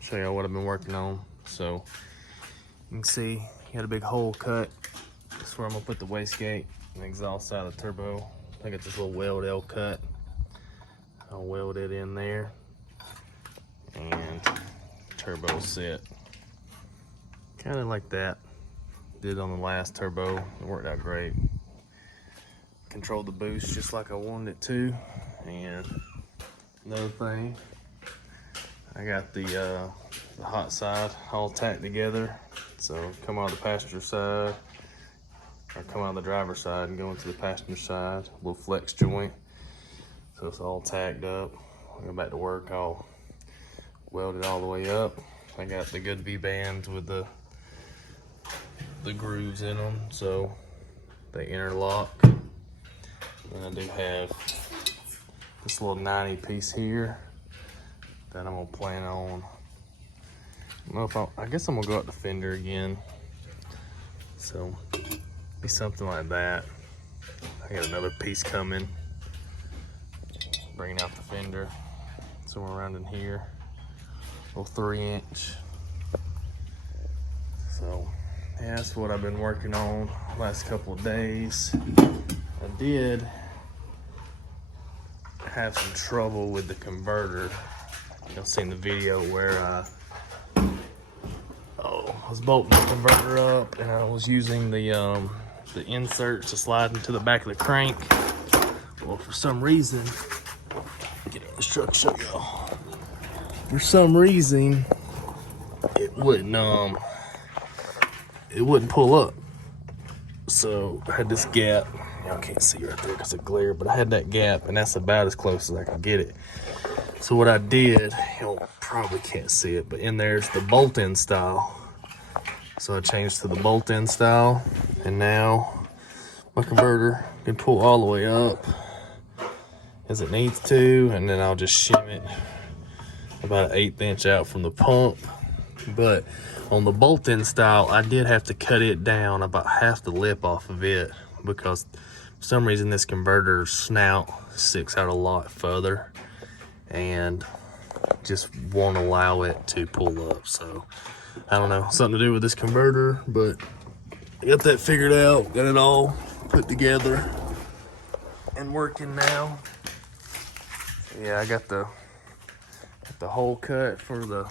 show y'all what I've been working on. So you can see he had a big hole cut. That's where I'm gonna put the wastegate and the exhaust side of the turbo. I got this little weld L cut. I'll weld it in there and turbo set. Kind of like that. Did on the last turbo. It worked out great. Controlled the boost just like I wanted it to. And another thing, I got the hot side all tacked together. So come out of the passenger side, or come out of the driver's side and go into the passenger side. A little flex joint. So it's all tacked up. I'll go back to work. I'll weld it all the way up. I got the good V-bands with the grooves in them, so they interlock. And I do have this little 90 piece here that I'm gonna plan on. I don't know if I guess I'm gonna go out the fender again. So be something like that. I got another piece coming. Bringing out the fender somewhere around in here. Little 3-inch. So yeah, that's what I've been working on last couple of days. I did have some trouble with the converter. You'll see in the video where I was bolting the converter up and I was using the inserts to slide into the back of the crank. Well, for some reason, get out of this truck, show y'all. For some reason, it wouldn't pull up. So I had this gap. Y'all can't see right there because of glare, but I had that gap, and that's about as close as I could get it. So what I did, y'all probably can't see it, but in there's the bolt-in style. So I changed to the bolt-in style, and now my converter can pull all the way up as it needs to, and then I'll just shim it about an 1/8 inch out from the pump. But on the bolt-in style, I did have to cut it down about half the lip off of it because for some reason this converter snout sticks out a lot further and just won't allow it to pull up. So I don't know, something to do with this converter, but I got that figured out, got it all put together and working now. Yeah, I got the hole cut for the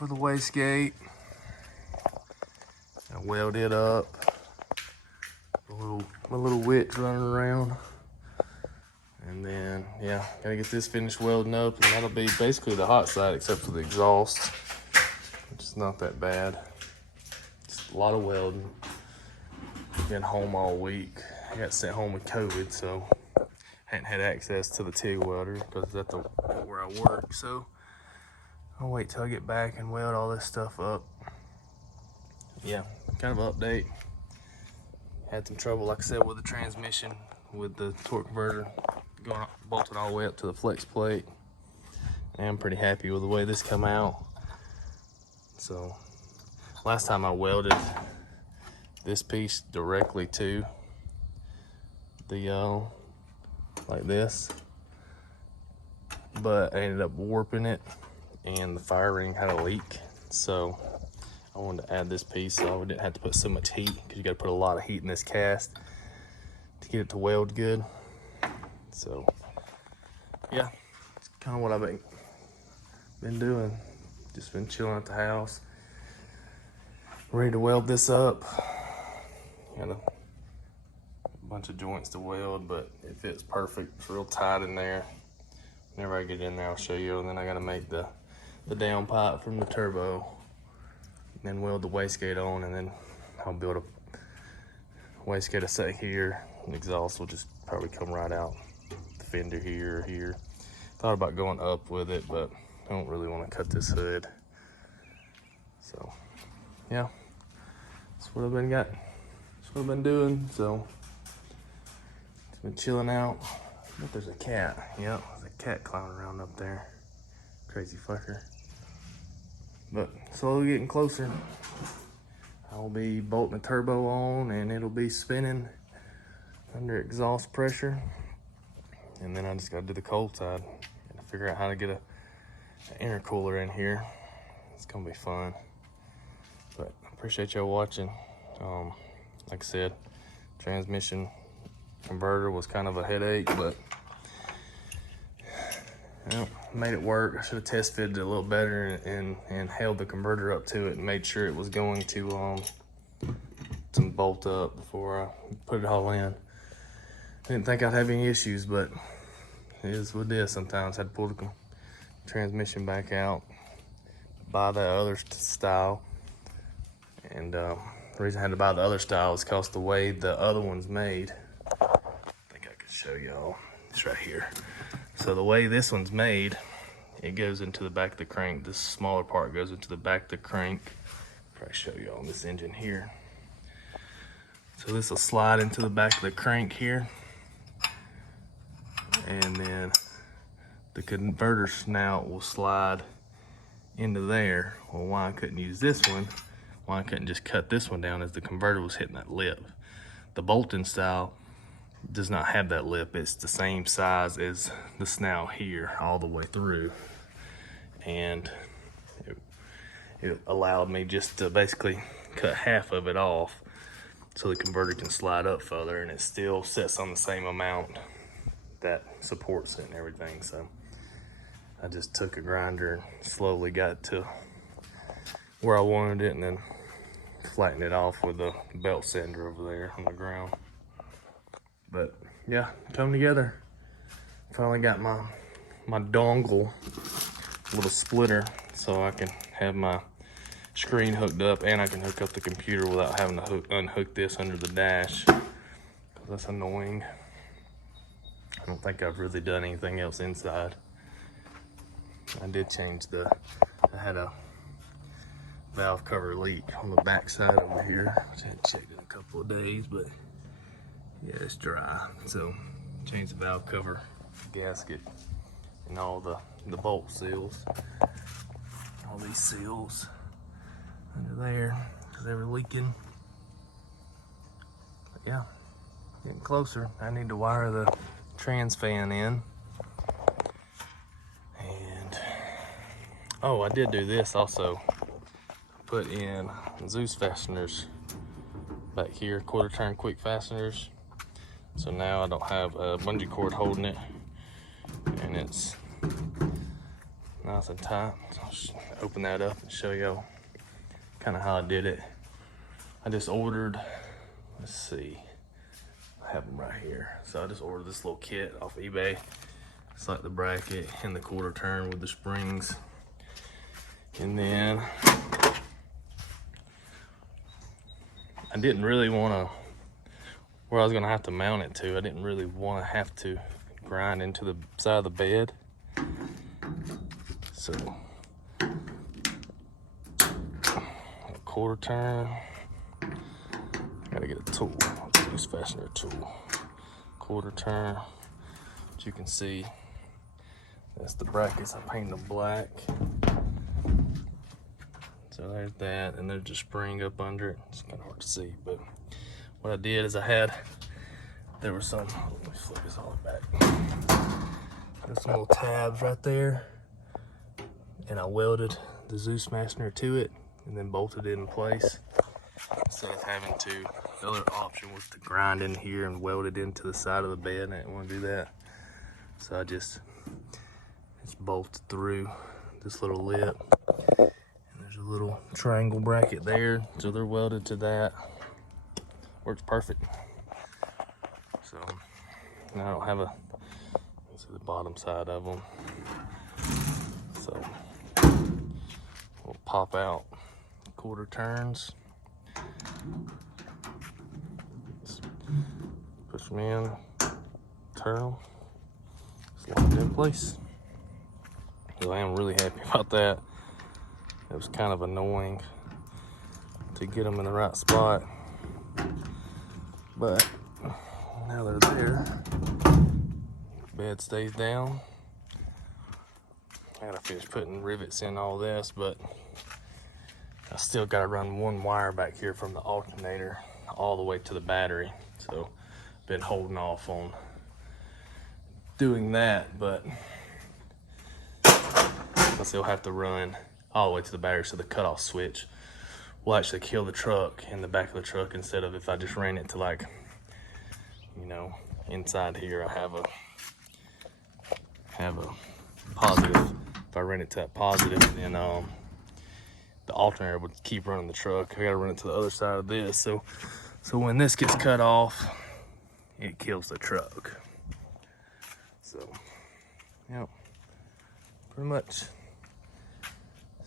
wastegate. I weld it up. My little witch running around. And then, yeah, gotta get this finished welding up, and that'll be basically the hot side except for the exhaust, which is not that bad. Just a lot of welding. Been home all week. I got sent home with COVID, so hadn't had access to the TIG welder because that's where I work. So I'll wait till I get back and weld all this stuff up. Yeah, kind of an update. Had some trouble, like I said, with the transmission, with the torque converter bolting all the way up to the flex plate. I'm pretty happy with the way this come out. So last time I welded this piece directly to the like this, but I ended up warping it and the fire ring had a leak, so I wanted to add this piece so I didn't have to put so much heat, because you got to put a lot of heat in this cast to get it to weld good. So yeah, it's kind of what I've been doing. Just been chilling at the house, ready to weld this up. Got a bunch of joints to weld, but it fits perfect. It's real tight in there. Whenever I get in there, I'll show you. And then I got to make the down pipe from the turbo, and then weld the wastegate on, and then I'll build a wastegate to set here. And exhaust will just probably come right out the fender here or here. Thought about going up with it, but I don't really want to cut this hood. So yeah, that's what I've been doing. So it's been chilling out. But there's a cat. Yep, there's a cat clowning around up there. Crazy fucker. But slowly getting closer. I'll be bolting the turbo on, and it'll be spinning under exhaust pressure. And then I just gotta do the cold side and figure out how to get an intercooler in here. It's gonna be fun. But I appreciate y'all watching. Like I said, transmission converter was kind of a headache, but made it work. I should have test fitted it a little better and held the converter up to it and made sure it was going to bolt up before I put it all in. Didn't think I'd have any issues, but it is what it is sometimes. I had to pull the transmission back out, buy the other style. And the reason I had to buy the other style is because the way the other one's made, I think I could show y'all. It's right here. So the way this one's made, it goes into the back of the crank. This smaller part goes into the back of the crank. I'll probably show y'all on this engine here. So this will slide into the back of the crank here. And then the converter snout will slide into there. Well, why I couldn't use this one, why I couldn't just cut this one down, is the converter was hitting that lip. The bolt-in style does not have that lip. It's the same size as the snout here all the way through. And it allowed me just to basically cut half of it off so the converter can slide up further, and it still sits on the same amount that supports it and everything. So I just took a grinder and slowly got to where I wanted it, and then flattened it off with a belt sander over there on the ground. But yeah, come together. Finally got my dongle little splitter so I can have my screen hooked up, and I can hook up the computer without having to unhook this under the dash, because that's annoying. I don't think I've really done anything else inside. I did change I had a valve cover leak on the back side over here, which I hadn't checked in a couple of days, but yeah, it's dry. So changed the valve cover gasket and all the bolt seals, all these seals under there, because they were leaking. But yeah, getting closer. I need to wire the trans fan in. And oh, I did do this also. Put in Zeus fasteners back here, quarter turn quick fasteners. So now I don't have a bungee cord holding it, and it's nice and tight. So I'll just open that up and show y'all kind of how I did it. I just ordered, let's see, I have them right here. So I just ordered this little kit off eBay. It's like the bracket and the quarter turn with the springs. And then I didn't really want to, where I was gonna have to mount it to, I didn't really want to have to grind into the side of the bed. So a quarter turn, gotta get a tool, this fastener tool. Quarter turn, as you can see, that's the brackets. I painted them black. So there's that, and there's a spring up under it. It's kind of hard to see, but what I did is there were some, let me flip this all back. There's some little tabs right there, and I welded the Zeus fastener to it and then bolted it in place. Instead of having to, the other option was to grind in here and weld it into the side of the bed, and I didn't want to do that. So I just bolted through this little lip. There's a little triangle bracket there, so they're welded to that. Works perfect. So now I don't have this is the bottom side of them. So we'll pop out quarter turns. Just push them in, turn them, slide it in place. So I am really happy about that. It was kind of annoying to get them in the right spot, but now they're there. Bed stays down. I gotta finish putting rivets in all this, but I still gotta run one wire back here from the alternator all the way to the battery. So I've been holding off on doing that, but I because they'll have to run all the way to the battery, so the cutoff switch will actually kill the truck in the back of the truck, instead of if I just ran it to, like, you know, inside here I have a positive. If I ran it to that positive, then the alternator would keep running the truck. I gotta run it to the other side of this, so when this gets cut off, it kills the truck. So, yep, pretty much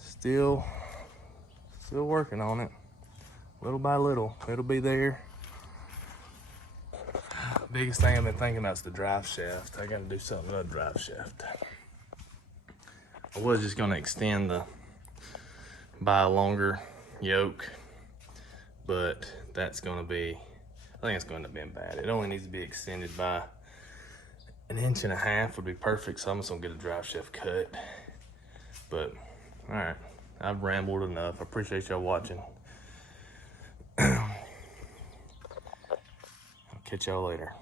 still working on it, little by little. It'll be there. Biggest thing I've been thinking about is the drive shaft. I gotta do something with the drive shaft. I was just gonna buy a longer yoke, but that's gonna be, I think it's going to be bad. It only needs to be extended by 1.5 inches would be perfect. So I'm just gonna get a drive shaft cut. But all right, I've rambled enough. I appreciate y'all watching. I'll catch y'all later.